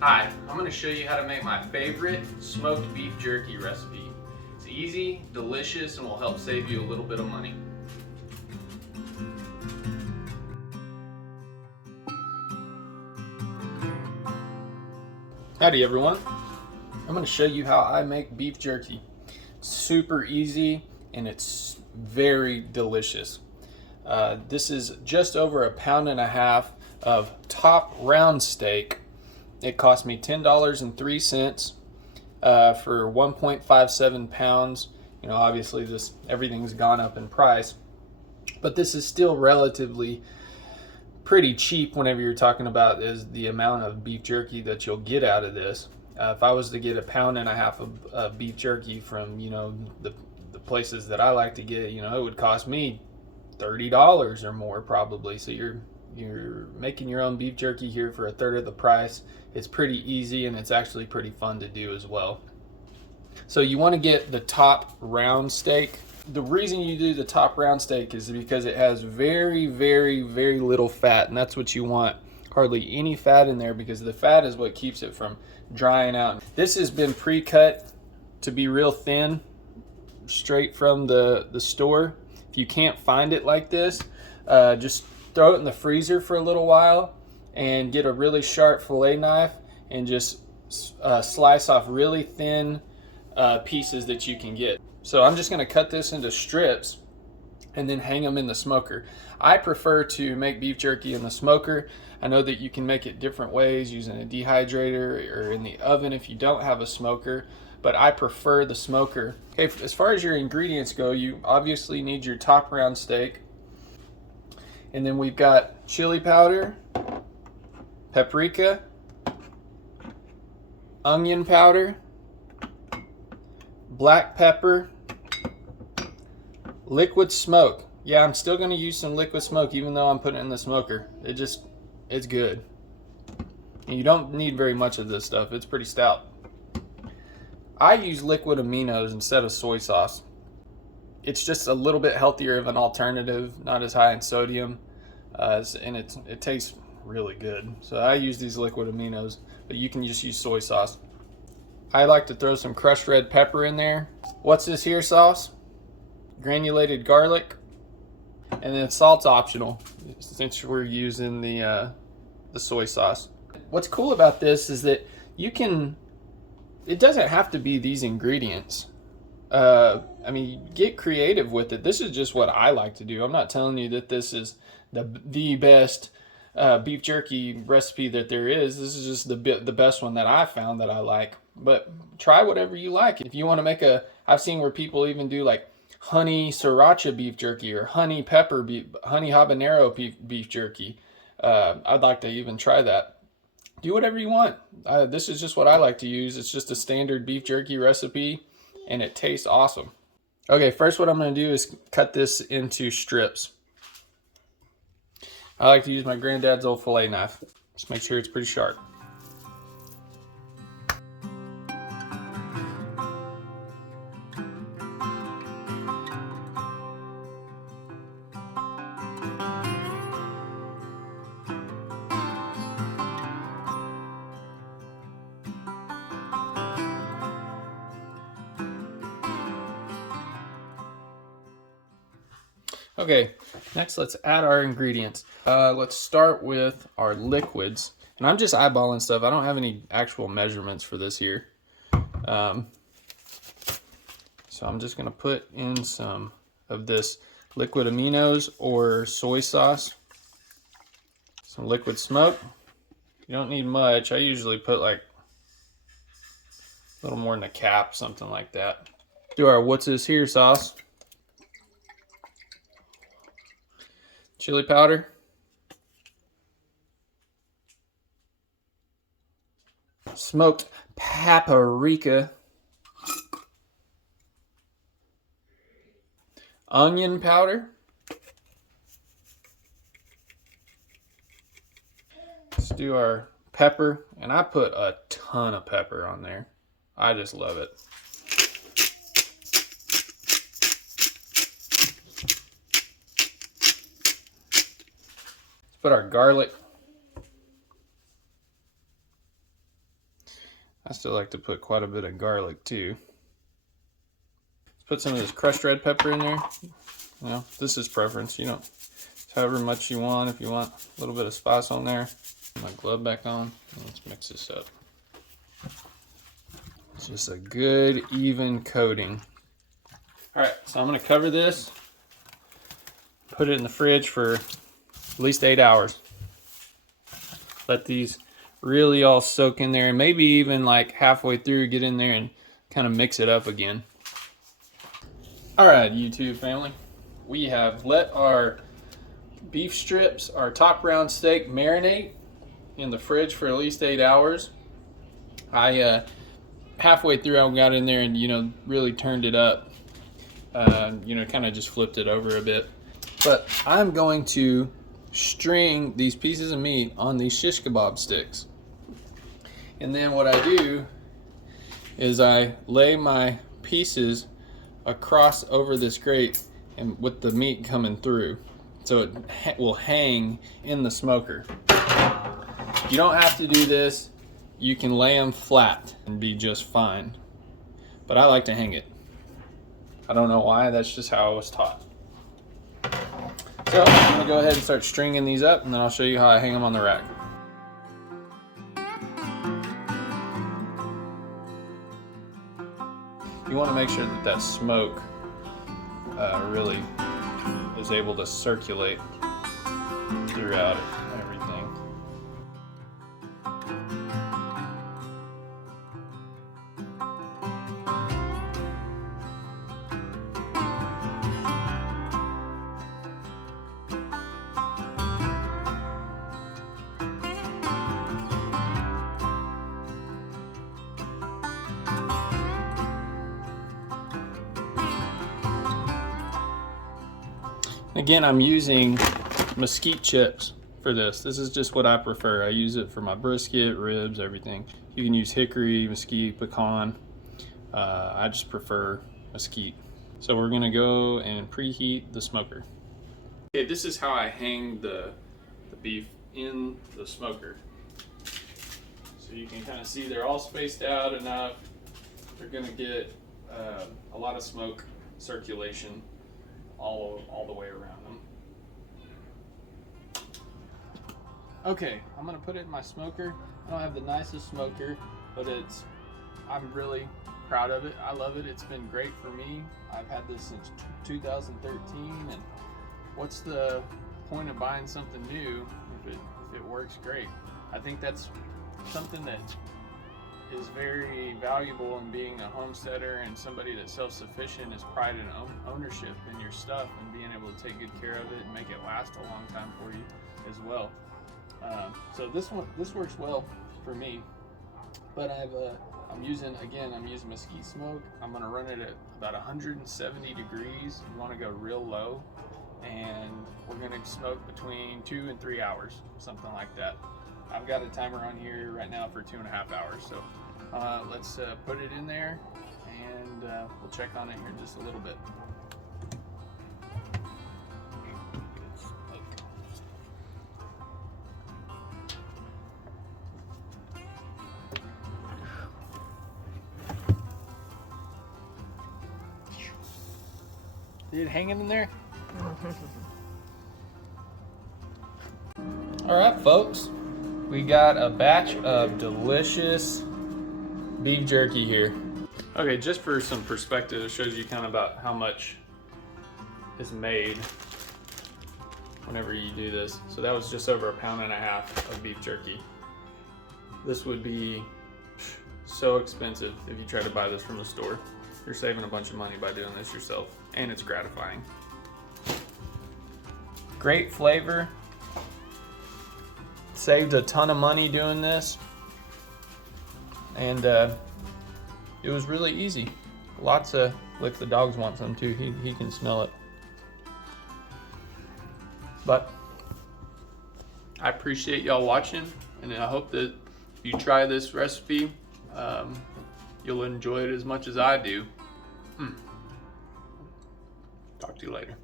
Hi, I'm going to show you how to make my favorite smoked beef jerky recipe. It's easy, delicious, and will help save you a little bit of money. Howdy everyone. I'm going to show you how I make beef jerky. It's super easy and it's very delicious. This is just over 1.5 pounds of top round steak. It cost me $10.03 for 1.57 pounds. You know, obviously everything's gone up in price, but this is still relatively pretty cheap whenever you're talking about is the amount of beef jerky that you'll get out of this. If I was to get 1.5 pounds of beef jerky from, you know, the places that I like to get, you know, it would cost me $30 or more probably. So you're making your own beef jerky here for a third of the price. It's pretty easy and it's actually pretty fun to do as well. So you want to get the top round steak. The reason you do the top round steak is because it has very, very, very little fat, and that's what you want. Hardly any fat in there because the fat is what keeps it from drying out. This has been pre-cut to be real thin, straight from the store. If you can't find it like this, just throw it in the freezer for a little while and get a really sharp fillet knife and just slice off really thin pieces that you can get. So I'm just going to cut this into strips and then hang them in the smoker. I prefer to make beef jerky in the smoker. I know that you can make it different ways using a dehydrator or in the oven if you don't have a smoker, but I prefer the smoker. Okay, as far as your ingredients go, you obviously need your top round steak. And then we've got chili powder, paprika, onion powder, black pepper, liquid smoke. Yeah, I'm still going to use some liquid smoke even though I'm putting it in the smoker. It's good. And you don't need very much of this stuff. It's pretty stout. I use liquid aminos instead of soy sauce. It's just a little bit healthier of an alternative, not as high in sodium, and it tastes really good. So I use these liquid aminos, but you can just use soy sauce. I like to throw some crushed red pepper in there. What's this here sauce? Granulated garlic, and then salt's optional since we're using the soy sauce. What's cool about this is that it doesn't have to be these ingredients. I mean, get creative with it. This is just what I like to do. I'm not telling you that this is the best beef jerky recipe that there is. This is just the best one that I found that I like. But try whatever you like. If you want to make I've seen where people even do like honey sriracha beef jerky or honey habanero beef jerky. I'd like to even try that. Do whatever you want. This is just what I like to use. It's just a standard beef jerky recipe and it tastes awesome. Okay, first what I'm going to do is cut this into strips. I like to use my granddad's old fillet knife. Just make sure it's pretty sharp. Okay, next let's add our ingredients. Let's start with our liquids. And I'm just eyeballing stuff. I don't have any actual measurements for this here. So I'm just gonna put in some of this liquid aminos or soy sauce. Some liquid smoke. You don't need much. I usually put like a little more in a cap, something like that. Do our what's this here sauce. Chili powder, smoked paprika, onion powder, let's do our pepper, and I put a ton of pepper on there. I just love it. Let's put our garlic. I still like to put quite a bit of garlic too. Let's put some of this crushed red pepper in there. You know, this is preference. You don't, however much you want. If you want a little bit of spice on there. Put my glove back on. Let's mix this up. It's just a good even coating. All right, so I'm gonna cover this. Put it in the fridge for at least 8 hours. Let these really all soak in there, and maybe even like halfway through get in there and kind of mix it up again. All right, YouTube family, we have let our beef strips, our top round steak, marinate in the fridge for at least 8 hours. I halfway through I got in there and, you know, really turned it up, you know, kind of just flipped it over a bit. But I'm going to string these pieces of meat on these shish kebab sticks. And then what I do is I lay my pieces across over this grate and with the meat coming through, so it will hang in the smoker. You don't have to do this. You can lay them flat and be just fine. But I like to hang it. I don't know why, that's just how I was taught. So I'm gonna go ahead and start stringing these up, and then I'll show you how I hang them on the rack. You want to make sure that that smoke really is able to circulate throughout it, everything. Again, I'm using mesquite chips for this. This is just what I prefer. I use it for my brisket, ribs, everything. You can use hickory, mesquite, pecan. I just prefer mesquite. So we're gonna go and preheat the smoker. Okay, this is how I hang the beef in the smoker. So you can kind of see they're all spaced out enough. They're gonna get a lot of smoke circulation all the way around them. Okay, I'm gonna put it in my smoker. I don't have the nicest smoker, but I'm really proud of it. I love it. It's been great for me. I've had this since 2013, and what's the point of buying something new if it works great? I think that's something that is very valuable in being a homesteader and somebody that's self-sufficient, is pride and ownership in your stuff and being able to take good care of it and make it last a long time for you as well. So this works well for me, but I'm using mesquite smoke. I'm gonna run it at about 170 degrees. You wanna go real low, and we're gonna smoke between 2 and 3 hours, something like that. I've got a timer on here right now for 2.5 hours. So let's put it in there, and we'll check on it here in just a little bit. See it hanging in there? All right, folks. We got a batch of delicious beef jerky here. Okay, just for some perspective, it shows you kind of about how much is made whenever you do this. So that was just over 1.5 pounds of beef jerky. This would be so expensive if you try to buy this from the store. You're saving a bunch of money by doing this yourself, and it's gratifying. Great flavor. Saved a ton of money doing this, and it was really easy. Lots of, like, the dogs want some too. He can smell it. But I appreciate y'all watching, and I hope that if you try this recipe, you'll enjoy it as much as I do. Talk to you later.